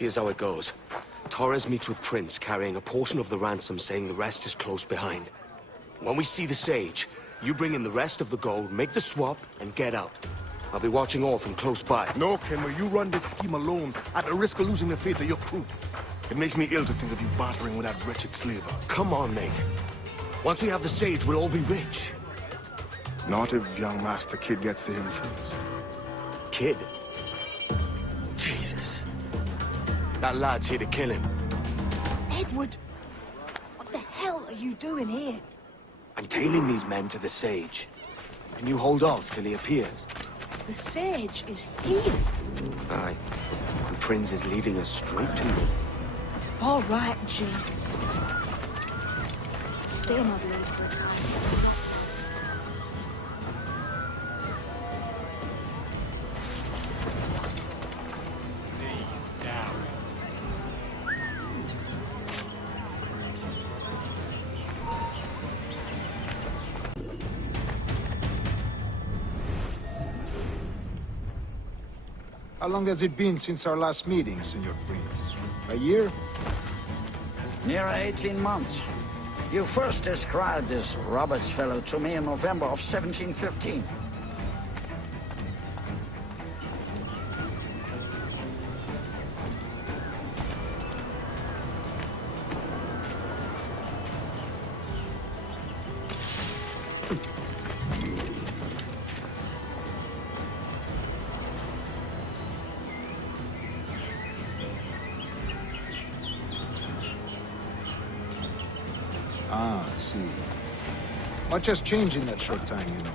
Here's how it goes. Torres meets with Prince, carrying a portion of the ransom, saying the rest is close behind. When we see the Sage, you bring in the rest of the gold, make the swap, and get out. I'll be watching all from close by. No, Kenway, you run this scheme alone, at the risk of losing the faith of your crew. It makes me ill to think of you bartering with that wretched slaver. Come on, mate. Once we have the Sage, we'll all be rich. Not if young Master Kid gets to him first. Kid? Jesus. That lad's here to kill him. Edward! What the hell are you doing here? I'm tailing these men to the Sage. Can you hold off till he appears? The Sage is here. Aye. And Prince is leading us straight to him. All right, Jesus. Stay on my blade for a time. How long has it been since our last meeting, Senor Prince? A year? Near 18 months. You first described this Roberts fellow to me in November of 1715. Ah, I see. Much has changed in that short time, you know.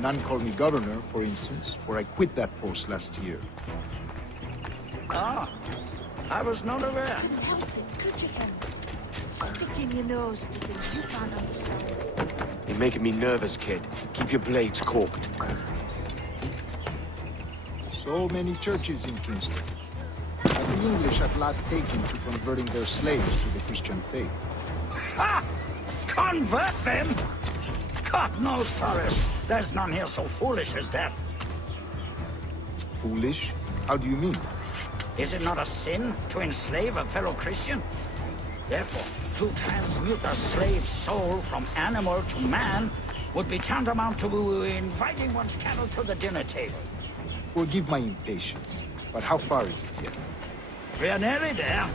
None called me governor, for instance, for I quit that post last year. Ah, I was not aware. Couldn't help it, could you, Henry? Sticking your nose into things you can't understand. You're making me nervous, kid. Keep your blades corked. So many churches in Kingston. Have the English at last taken to converting their slaves to the Christian faith? Ha! Convert them? God knows, Torres. There's none here so foolish as that. Foolish? How do you mean? Is it not a sin to enslave a fellow Christian? Therefore, to transmute a slave's soul from animal to man would be tantamount to inviting one's cattle to the dinner table. Forgive my impatience, but how far is it yet? We are nearly there.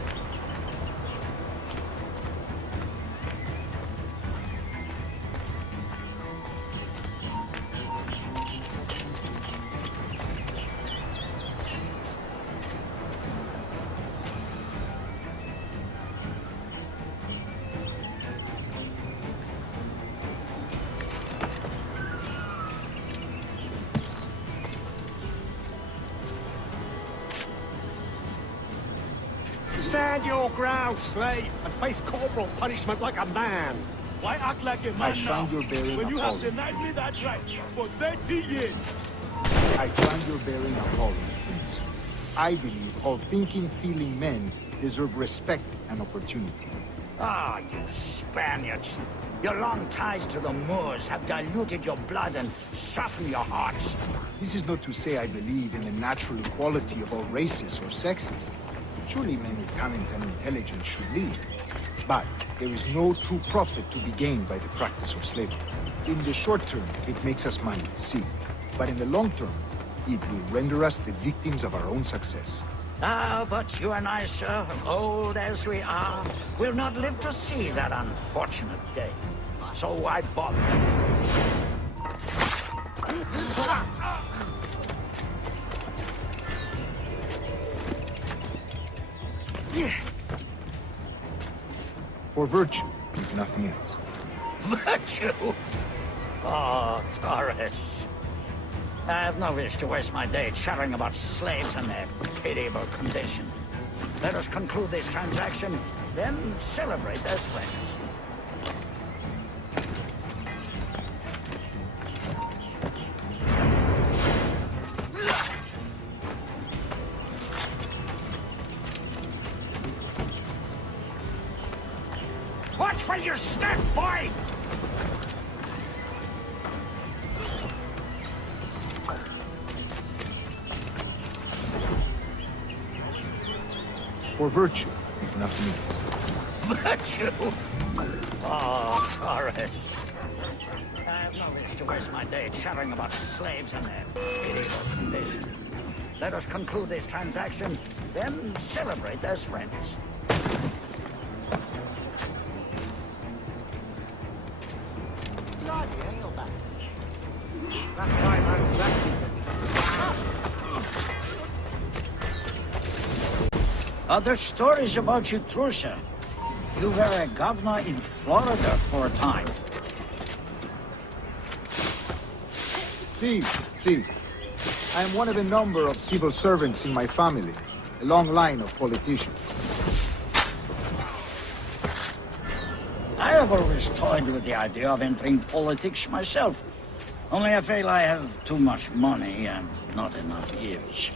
Stand your ground, slave, and face corporal punishment like a man. Why act like a I man now? find your bearing When you have appalling. denied me that right for 30 years. I find your bearing appalling, Prince. I believe all thinking, feeling men deserve respect and opportunity. Ah, you Spaniards. Your long ties to the Moors have diluted your blood and softened your hearts. This is not to say I believe in the natural equality of all races or sexes. Surely men with talent and intelligence should lead. But there is no true profit to be gained by the practice of slavery. In the short term, it makes us money, see. But in the long term, it will render us the victims of our own success. Ah, but you and I, sir, old as we are, will not live to see that unfortunate day. So why bother? For virtue, if nothing else. Virtue? Oh, Torres. I have no wish to waste my day chattering about slaves and their pitiable condition. Let us conclude this transaction, then celebrate as friends. Watch for your step, boy! for virtue, if nothing else. Virtue? Oh, Torres. I have no wish to waste my day chattering about slaves and their pitiable condition. Let us conclude this transaction, then celebrate as friends. Bloody hell, man. That time I was acting. Other stories about you, Trusa. You were a governor in Florida for a time. See. I am one of a number of civil servants in my family, a long line of politicians. I have always toyed with the idea of entering politics myself. Only I feel I have too much money and not enough years.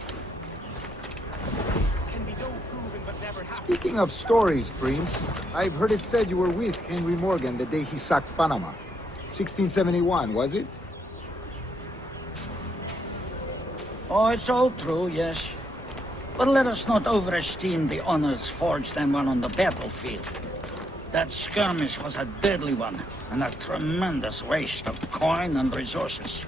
Speaking of stories, Prince, I've heard it said you were with Henry Morgan the day he sacked Panama. 1671, was it? Oh, it's all true, yes. But let us not overesteem the honors forged and won on the battlefield. That skirmish was a deadly one, and a tremendous waste of coin and resources.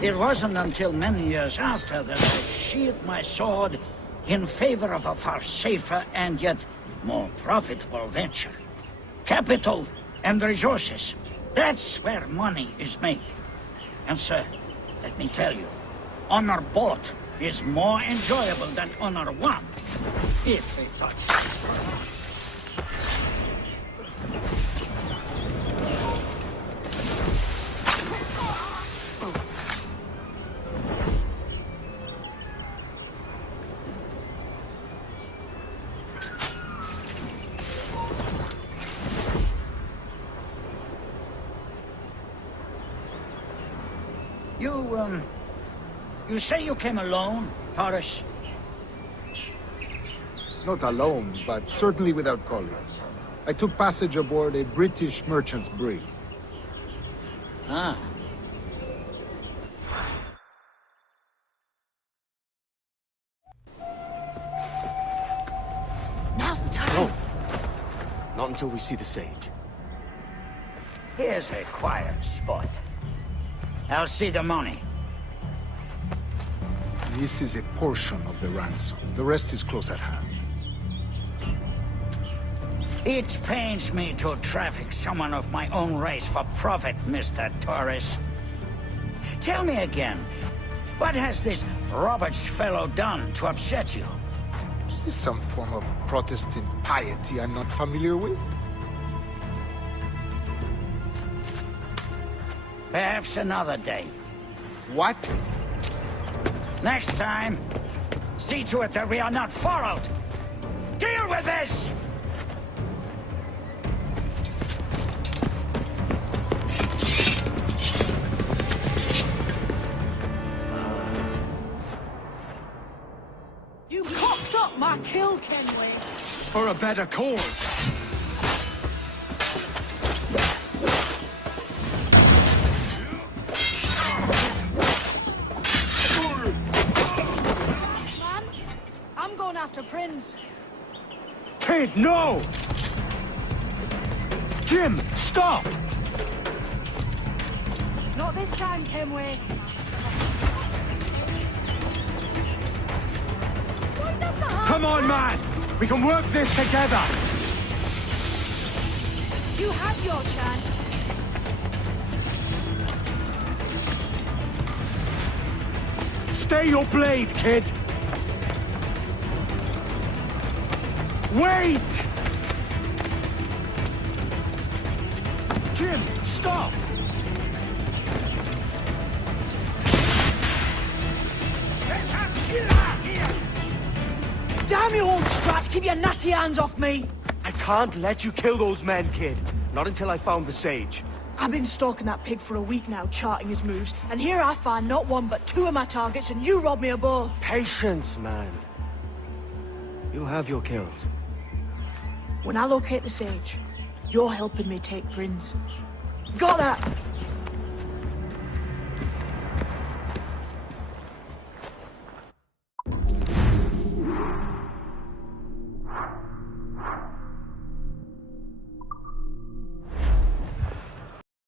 It wasn't until many years after that I sheathed my sword in favor of a far safer and yet more profitable venture. Capital and resources. That's where money is made. And sir, let me tell you, honor bought is more enjoyable than honor won, if they touch it. You say you came alone, Torres? Not alone, but certainly without colleagues. I took passage aboard a British merchant's brig. Ah. Now's the time. No. Not until we see the sage. Here's a quiet spot. I'll see the money. This is a portion of the ransom. The rest is close at hand. It pains me to traffic someone of my own race for profit, Mr. Torres. Tell me again, what has this Roberts fellow done to upset you? Is this some form of Protestant piety I'm not familiar with? Perhaps another day. What? Next time, see to it that we are not followed. Deal with this! You cocked up my kill, Kenway. For a better cause. Man, I'm going after Prince. Kid, no! Jim, stop! Not this time, Kenway. Come on, man! We can work this together! You had your chance. Stay your blade, kid! Wait! Jim, stop! Damn you, old Strat! Keep your natty hands off me! I can't let you kill those men, kid. Not until I found the sage. I've been stalking that pig for a week now, charting his moves, and here I find not one but two of my targets, and you robbed me of both. Patience, man. You'll have your kills. When I locate the sage, you're helping me take Prince. Got that?